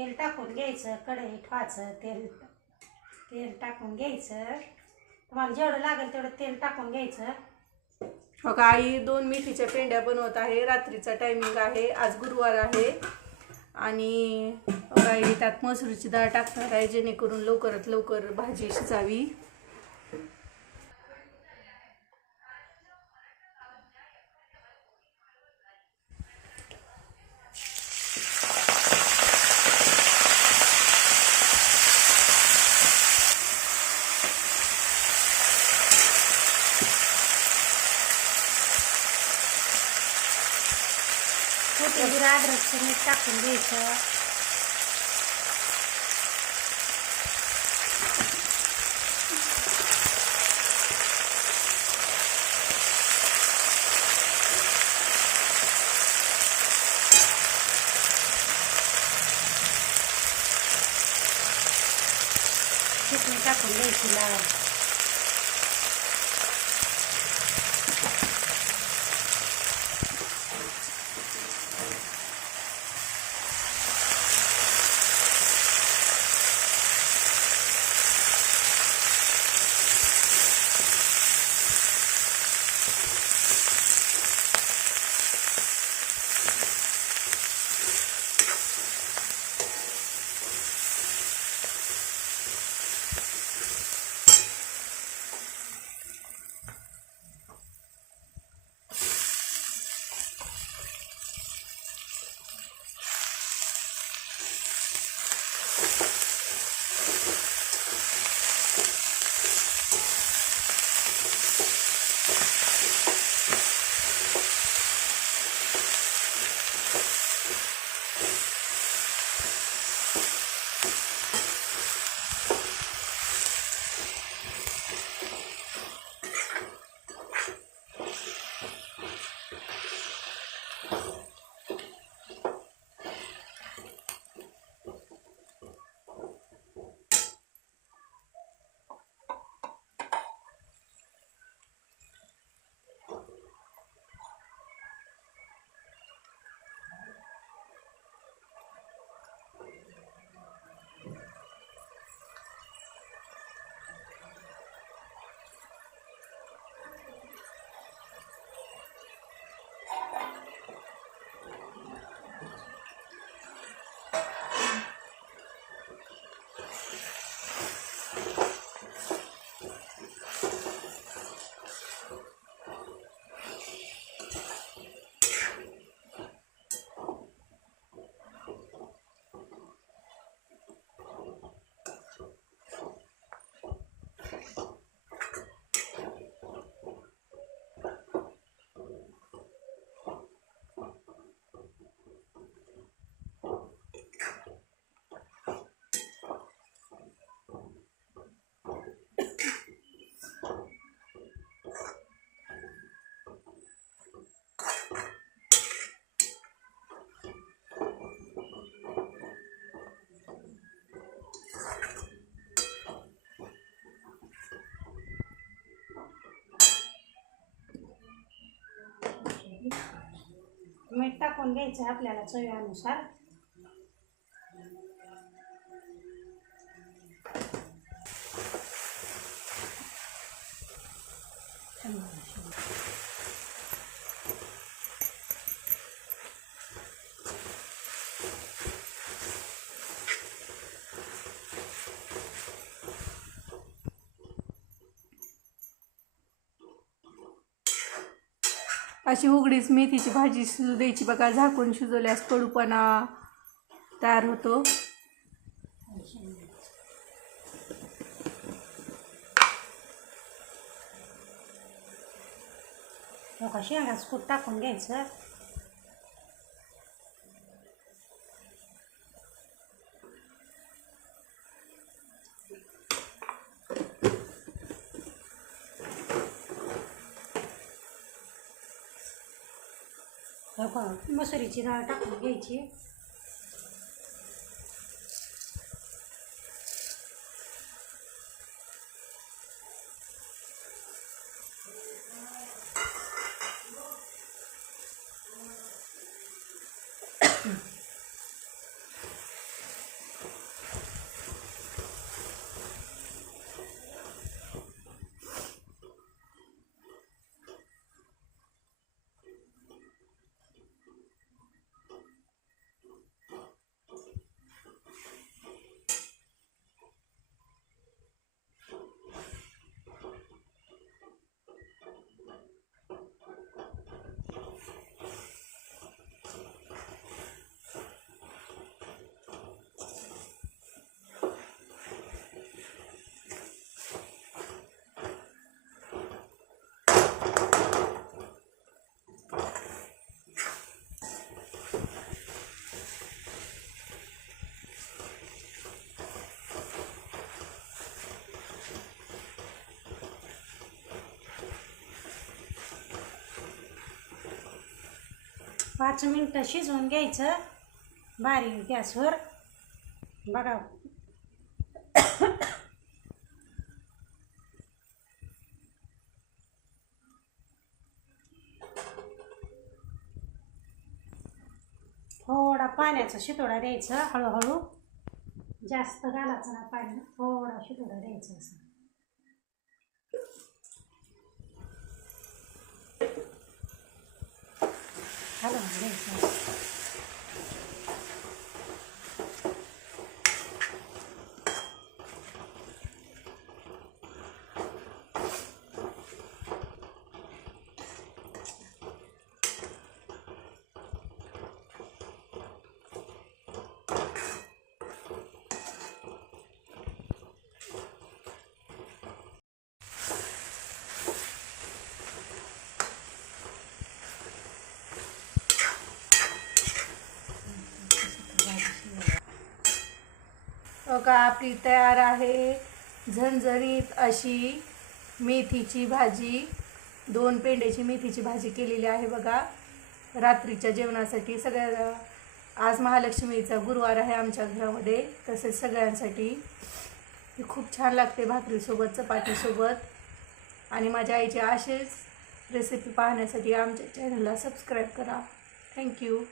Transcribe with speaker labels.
Speaker 1: तेल टाकून घ्यायचं कढई ठेवायचं तेल तेल टाकून घ्यायचं. तुम्हाला जेवढं लागेल तेवढं तेल टाकून घ्यायचं.
Speaker 2: हो का आई दोन मेथीच्या पेंड्या बनवत आहे. रात्रीचा टायमिंग आहे आज गुरुवार आहे. आणि हो आई त्यात मसुरीची डाळ टाकणार आहे जेणेकरून लवकरात लवकर भाजी शिजावी.
Speaker 1: कोथिंबीर अद्रकचं मीठ टाकून घ्यायचं चटणी टाकून घ्यायची लाल मीठ टाकून घ्यायचं आपल्याला चवीनुसार.
Speaker 2: अशी उघडीच मेथीची भाजी शिजू द्यायची बघा झाकून शिजवल्यास कडूपणा तयार होतो.
Speaker 1: लोक शेंगाच कूट टाकून घ्यायचं. मसुरीची डाळ टाकून घ्यायची. पाच मिनटं शिजवून घ्यायचं. बारीक गॅसवर. बघा. थोडा पाण्याचा शितोडा द्यायचा हळूहळू. जास्त घालायचं ना पाणी थोडा शितोडा द्यायचा असं. हलवून घ्यायचं
Speaker 2: बघा आपली तयार आहे झणझणीत अशी मेथीची भाजी. दोन पेंड्याची मेथीची भाजी केलेली आहे बघा. रात्रीच्या जेवणासाठी सगळ्या आज महालक्ष्मीचा गुरुवार आहे आमच्या घरामध्ये. तसेच सगळ्यांसाठी ती खूप छान लागते भाकरीसोबत चपातीसोबत. आणि माझ्या आईचे असेच रेसिपी पाहण्यासाठी आमच्या चॅनलला सबस्क्राईब करा. थँक्यू